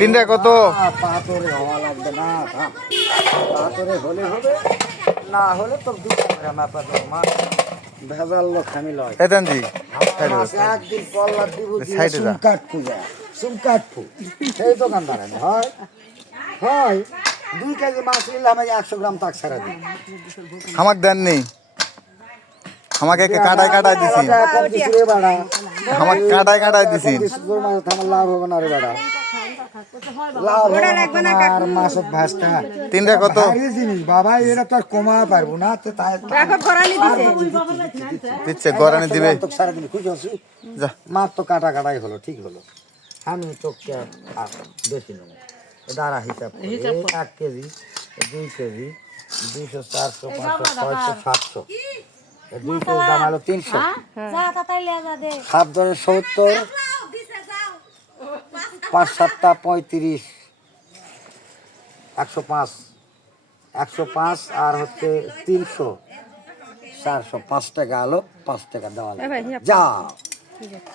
তিনটা কত? পাথরে হওয়া লাগবে না, পাথরে হলে হবে, না হলে তো ভেজাল লোক আমি লয়। এতেন জি একদিন পল্লা দিব সুমকাট পূজা, সুমকাট পু সেই দোকানদার হয় হয় 2 কেজি মাছ নিলাম 100 গ্রাম তাক ছাড়া দিই। আমাকে দেননি, আমাকে কাটায় কাটায় দিছি, আমাকে কাটায় কাটায় দিছি। লাভ হবে না রে বেড়া, লাভ হবে না আর মাছের ভাজটা। তিনটা কত? জিনিস বাবা, এটা তো আর কমা পারবো না। দিচ্ছে গরানি দিবে সারাদিন খুশি আছি, যা মাছ তো কাটা কাটাই হলো, ঠিক হলো। আমি তো বেশি নেবো, দাঁড়া হিসাব 1 কেজি, 2 কেজি, 200, 400, 500, 600, 700, 2 কেজি দাম হলো 300, 7 ধরে 70, 5 7 35, 105, 105 আর হচ্ছে 300, 400, 5 টাকা আলো, 5 টাকা দেওয়া যা।